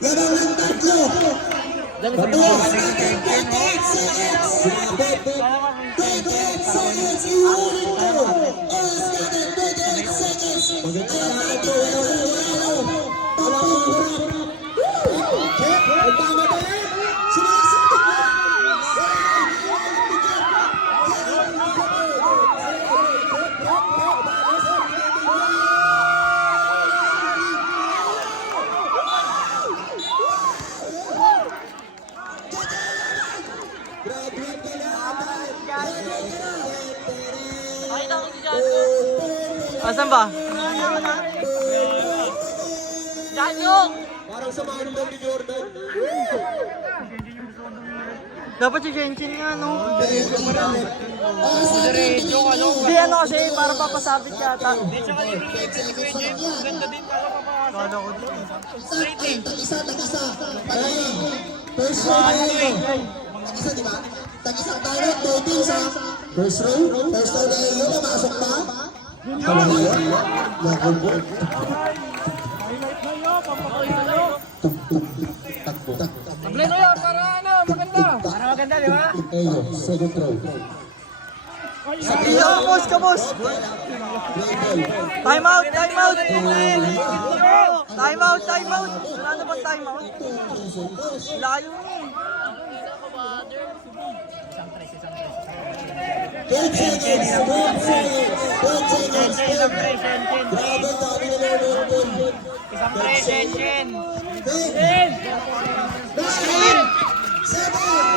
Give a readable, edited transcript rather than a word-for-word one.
Lamang ng tatlo. Patuloy natin 28 seconds. 28 seconds. Iulit ko. Oras natin 28 seconds. Alam natin wala. Pagpapurap. Check. Tama ba yan? Sumasagot na. Asan ba? Danyong! Parang samahan daw ni Jordan. Dapat si Genshin nga, no? Diretso ka, no? Hindi, ano kasi, para papasabit yata. Tsaka yung ganda din para papasok. Kala ko din. Tag-isa. Palayan. First row tayo. Tag-isa, di ba? Tag-isa tayo. 13 sa first row. First row na iyo. Namasok pa. Palayan. Yakon po. Takbo. Tablay mo yun para ano, maganda. Para maganda, di ba? Ayo, second row. Iyo, kabos! Time out! Time out! Wala na bang time out? Layo mo eh. 12 seconds. 12 seconds. Grabe, dami na nanonood. Isang presensyon. 10, 9, 7,